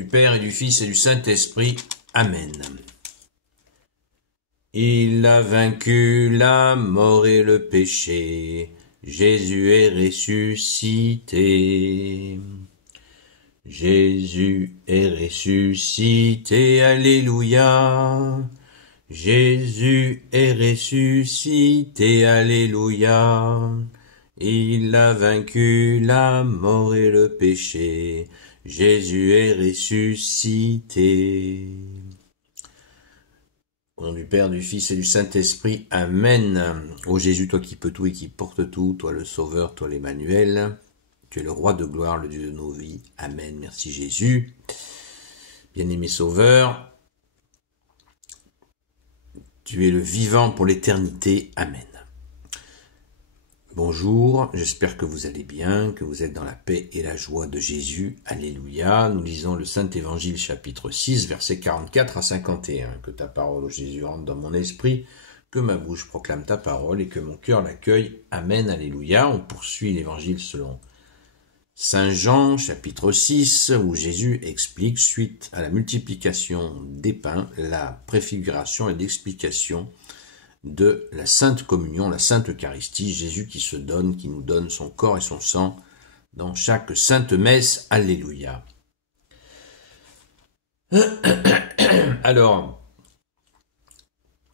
Du Père et du Fils et du Saint-Esprit. Amen. Il a vaincu la mort et le péché. Jésus est ressuscité. Jésus est ressuscité. Alléluia. Jésus est ressuscité. Alléluia. Il a vaincu la mort et le péché. Jésus est ressuscité. Au nom du Père, du Fils et du Saint-Esprit. Amen. Ô Jésus, toi qui peux tout et qui portes tout, toi le Sauveur, toi l'Emmanuel, tu es le Roi de gloire, le Dieu de nos vies. Amen. Merci Jésus. Bien-aimé Sauveur, tu es le vivant pour l'éternité. Amen. Bonjour, j'espère que vous allez bien, que vous êtes dans la paix et la joie de Jésus. Alléluia. Nous lisons le Saint-Évangile chapitre 6, versets 44 à 51. Que ta parole, ô Jésus, rentre dans mon esprit, que ma bouche proclame ta parole et que mon cœur l'accueille. Amen. Alléluia. On poursuit l'Évangile selon Saint Jean, chapitre 6, où Jésus explique, suite à la multiplication des pains, la préfiguration et l'explication de la Sainte Communion, la Sainte Eucharistie, Jésus qui se donne, qui nous donne son corps et son sang dans chaque Sainte Messe. Alléluia. Alors,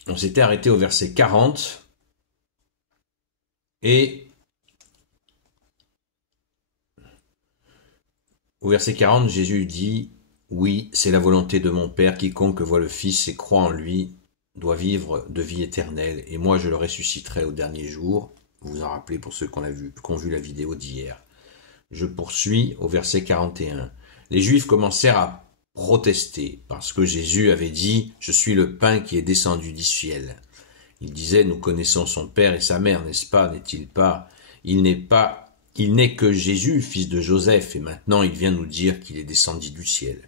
on s'était arrêté au verset 40 et au verset 40, Jésus dit « Oui, c'est la volonté de mon Père, quiconque voit le Fils et croit en lui, doit vivre de vie éternelle, et moi je le ressusciterai au dernier jour. » Vous vous en rappelez pour ceux qui ont vu la vidéo d'hier. Je poursuis au verset 41. Les Juifs commencèrent à protester, parce que Jésus avait dit « Je suis le pain qui est descendu du ciel ». Il disait « Nous connaissons son père et sa mère, n'est-ce pas? N'est-il pas? Il n'est que Jésus, fils de Joseph, et maintenant il vient nous dire qu'il est descendu du ciel. »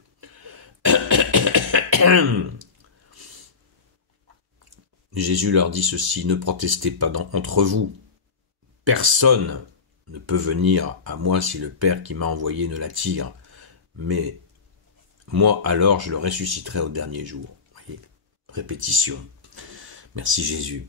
Jésus leur dit ceci, « Ne protestez pas entre vous. Personne ne peut venir à moi si le Père qui m'a envoyé ne l'attire. Mais moi, alors, je le ressusciterai au dernier jour. » Voyez, répétition. Merci Jésus.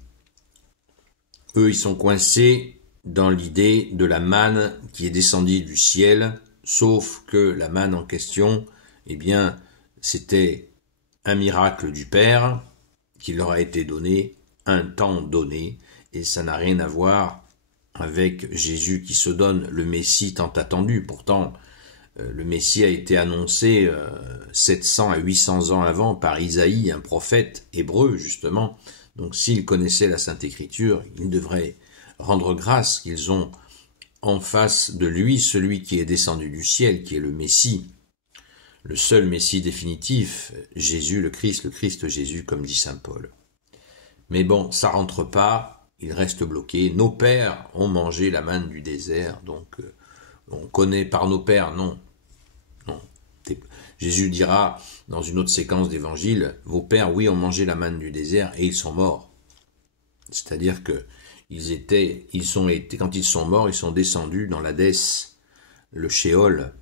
Eux, ils sont coincés dans l'idée de la manne qui est descendue du ciel, sauf que la manne en question, eh bien, c'était un miracle du Père, qui leur a été donné, un temps donné, et ça n'a rien à voir avec Jésus qui se donne, le Messie tant attendu. Pourtant, le Messie a été annoncé 700 à 800 ans avant par Isaïe, un prophète hébreu justement. Donc s'ils connaissaient la Sainte Écriture, ils devraient rendre grâce qu'ils ont en face de lui celui qui est descendu du ciel, qui est le Messie. Le seul Messie définitif, Jésus, le Christ Jésus, comme dit saint Paul. Mais bon, ça rentre pas, il reste bloqué. Nos pères ont mangé la manne du désert, donc on connaît par nos pères, non. Jésus dira dans une autre séquence d'évangile, vos pères, oui, ont mangé la manne du désert et ils sont morts. C'est-à-dire que quand ils sont morts, ils sont descendus dans l'Hadès, le Sheol,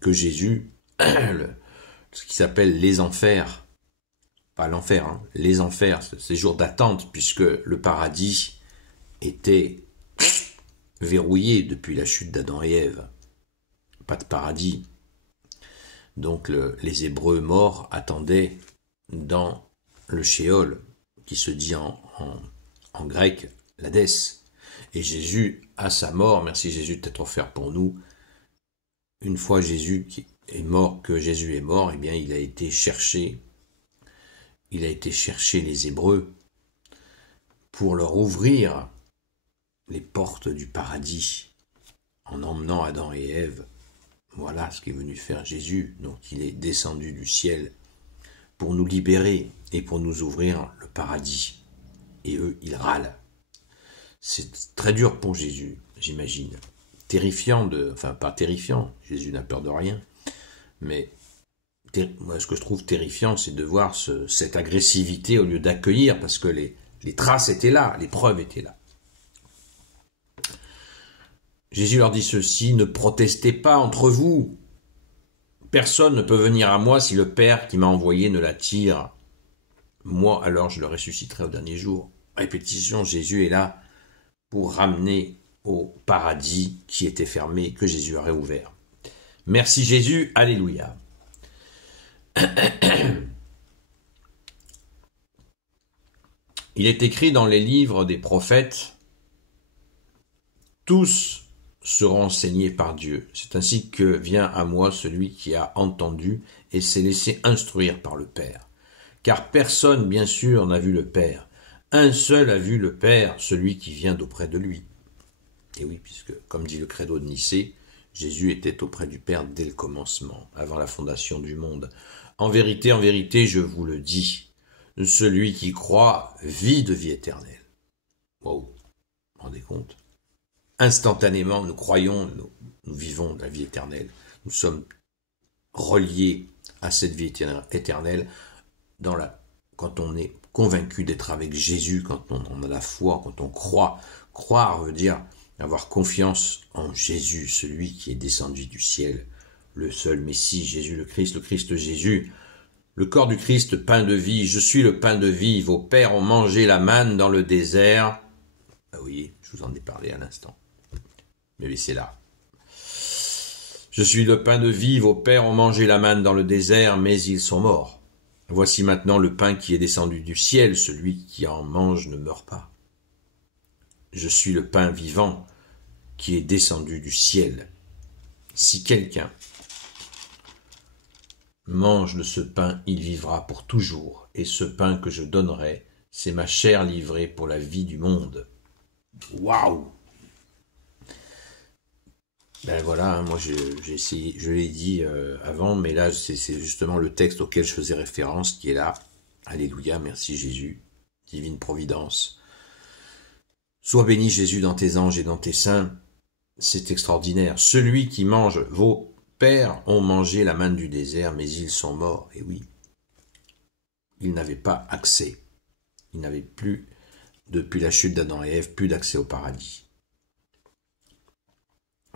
que Jésus ce qui s'appelle les enfers, pas l'enfer, hein, les enfers, ces jours d'attente, puisque le paradis était verrouillé depuis la chute d'Adam et Ève. Pas de paradis. Donc les Hébreux morts attendaient dans le Sheol, qui se dit en grec l'Hadès. Et Jésus, à sa mort, merci Jésus d'être offert pour nous, une fois Jésus est mort, que Jésus est mort, eh bien il a été chercher les Hébreux pour leur ouvrir les portes du paradis en emmenant Adam et Ève. Voilà ce qu'est venu faire Jésus. Donc il est descendu du ciel pour nous libérer et pour nous ouvrir le paradis. Et eux, ils râlent. C'est très dur pour Jésus, j'imagine. Terrifiant, enfin pas terrifiant, Jésus n'a peur de rien, mais moi, ce que je trouve terrifiant, c'est de voir cette agressivité au lieu d'accueillir, parce que les traces étaient là, les preuves étaient là. Jésus leur dit ceci, ne protestez pas entre vous. Personne ne peut venir à moi si le Père qui m'a envoyé ne l'attire. Moi, alors, je le ressusciterai au dernier jour. Répétition, Jésus est là pour ramener au paradis qui était fermé, que Jésus a réouvert. Merci Jésus, alléluia. Il est écrit dans les livres des prophètes, tous seront enseignés par Dieu. C'est ainsi que vient à moi celui qui a entendu et s'est laissé instruire par le Père. Car personne, bien sûr, n'a vu le Père. Un seul a vu le Père, celui qui vient d'auprès de lui. Et oui, puisque, comme dit le credo de Nicée, Jésus était auprès du Père dès le commencement, avant la fondation du monde. En vérité, je vous le dis, celui qui croit vit de vie éternelle. Wow, vous vous rendez compte? Instantanément, nous croyons, nous vivons la vie éternelle. Nous sommes reliés à cette vie éternelle quand on est convaincu d'être avec Jésus, quand on a la foi, quand on croit. Croire veut dire avoir confiance en Jésus, celui qui est descendu du ciel, le seul Messie, Jésus le Christ Jésus, le corps du Christ, pain de vie. Je suis le pain de vie. Vos pères ont mangé la manne dans le désert. Ah oui, je vous en ai parlé à l'instant. Mais laissez là. Je suis le pain de vie. Vos pères ont mangé la manne dans le désert, mais ils sont morts. Voici maintenant le pain qui est descendu du ciel. Celui qui en mange ne meurt pas. Je suis le pain vivant qui est descendu du ciel. Si quelqu'un mange de ce pain, il vivra pour toujours. Et ce pain que je donnerai, c'est ma chair livrée pour la vie du monde. Waouh! Ben voilà, moi j'ai essayé, je l'ai dit avant, mais là c'est justement le texte auquel je faisais référence qui est là. Alléluia, merci Jésus, divine providence. Sois béni Jésus dans tes anges et dans tes saints, c'est extraordinaire. Celui qui mange, vos pères ont mangé la manne du désert, mais ils sont morts. Et oui, ils n'avaient pas accès. Ils n'avaient plus, depuis la chute d'Adam et Ève, plus d'accès au paradis.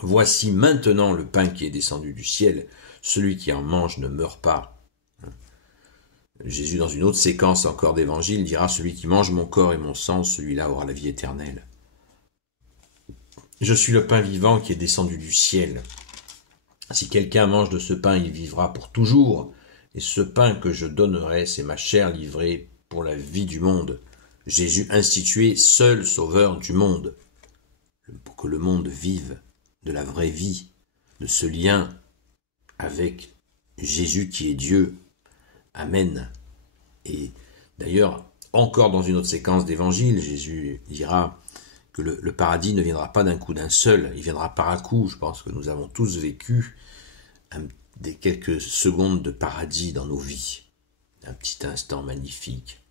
Voici maintenant le pain qui est descendu du ciel. Celui qui en mange ne meurt pas. Jésus, dans une autre séquence encore d'évangile, dira « Celui qui mange mon corps et mon sang, celui-là aura la vie éternelle. » Je suis le pain vivant qui est descendu du ciel. Si quelqu'un mange de ce pain, il vivra pour toujours. Et ce pain que je donnerai, c'est ma chair livrée pour la vie du monde. Jésus institué, seul sauveur du monde. Pour que le monde vive de la vraie vie, de ce lien avec Jésus qui est Dieu. Amen. Et d'ailleurs, encore dans une autre séquence d'évangile, Jésus dira que le paradis ne viendra pas d'un coup d'un seul, il viendra par à coup. Je pense que nous avons tous vécu des quelques secondes de paradis dans nos vies. Un petit instant magnifique,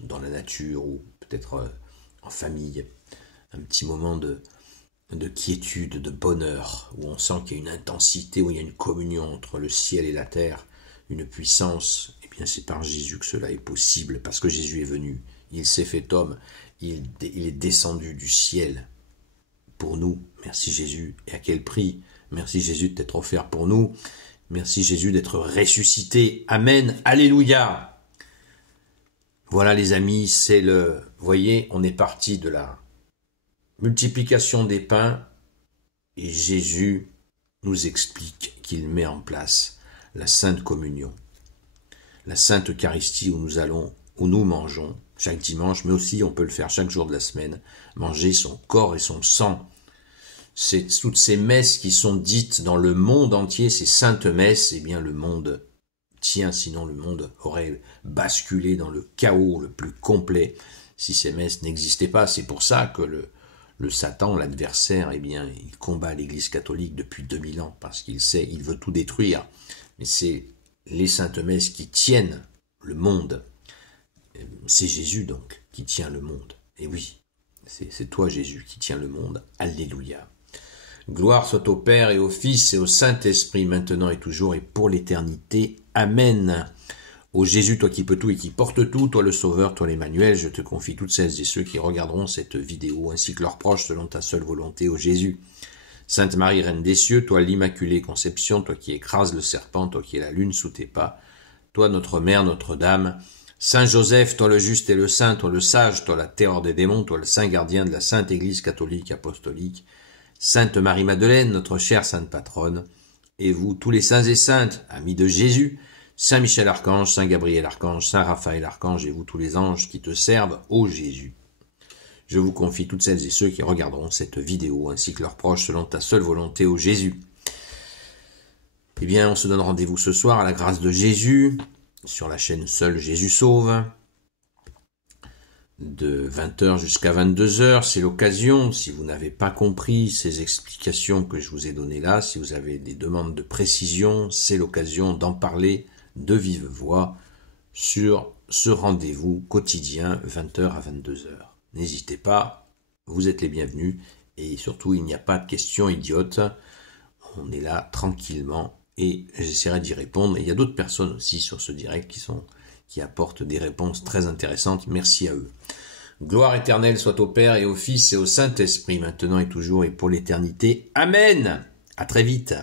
dans la nature ou peut-être en famille. Un petit moment de quiétude, de bonheur, où on sent qu'il y a une intensité, où il y a une communion entre le ciel et la terre, une puissance. Eh bien, c'est par Jésus que cela est possible, parce que Jésus est venu, il s'est fait homme, il est descendu du ciel pour nous. Merci Jésus, et à quel prix? Merci Jésus de t'être offert pour nous, merci Jésus d'être ressuscité, amen, alléluia. Voilà les amis, c'est vous voyez, on est parti de la multiplication des pains, et Jésus nous explique qu'il met en place la Sainte Communion, la Sainte Eucharistie où nous mangeons chaque dimanche, mais aussi on peut le faire chaque jour de la semaine, manger son corps et son sang. C'est toutes ces messes qui sont dites dans le monde entier, ces saintes messes, eh bien le monde tient, sinon le monde aurait basculé dans le chaos le plus complet si ces messes n'existaient pas. C'est pour ça que le Satan, l'adversaire, eh bien, il combat l'Église catholique depuis 2000 ans, parce qu'il sait, il veut tout détruire. Mais c'est les saintes messes qui tiennent le monde. C'est Jésus donc qui tient le monde. Et oui, c'est toi Jésus qui tiens le monde. Alléluia. Gloire soit au Père et au Fils et au Saint-Esprit, maintenant et toujours et pour l'éternité. Amen. Ô Jésus, toi qui peux tout et qui porte tout, toi le Sauveur, toi l'Emmanuel, je te confie toutes celles et ceux qui regarderont cette vidéo, ainsi que leurs proches selon ta seule volonté. Ô Jésus, Sainte Marie, Reine des cieux, toi l'Immaculée Conception, toi qui écrases le serpent, toi qui es la lune sous tes pas, toi notre Mère, Notre-Dame, Saint Joseph, toi le juste et le saint, toi le sage, toi la terreur des démons, toi le saint gardien de la Sainte Église catholique apostolique, Sainte Marie-Madeleine, notre chère Sainte Patronne, et vous, tous les saints et saintes, amis de Jésus, Saint Michel Archange, Saint Gabriel Archange, Saint Raphaël Archange, et vous tous les anges qui te servent, ô Jésus. Je vous confie toutes celles et ceux qui regarderont cette vidéo, ainsi que leurs proches, selon ta seule volonté, ô Jésus. Eh bien, on se donne rendez-vous ce soir à la grâce de Jésus, sur la chaîne Seul Jésus Sauve, de 20h jusqu'à 22h. C'est l'occasion, si vous n'avez pas compris ces explications que je vous ai données là, si vous avez des demandes de précision, c'est l'occasion d'en parler de vive voix sur ce rendez-vous quotidien 20h à 22h. N'hésitez pas, vous êtes les bienvenus, et surtout il n'y a pas de questions idiotes, on est là tranquillement, et j'essaierai d'y répondre. Et il y a d'autres personnes aussi sur ce direct qui apportent des réponses très intéressantes, merci à eux. Gloire éternelle soit au Père et au Fils et au Saint-Esprit, maintenant et toujours et pour l'éternité. Amen. À très vite.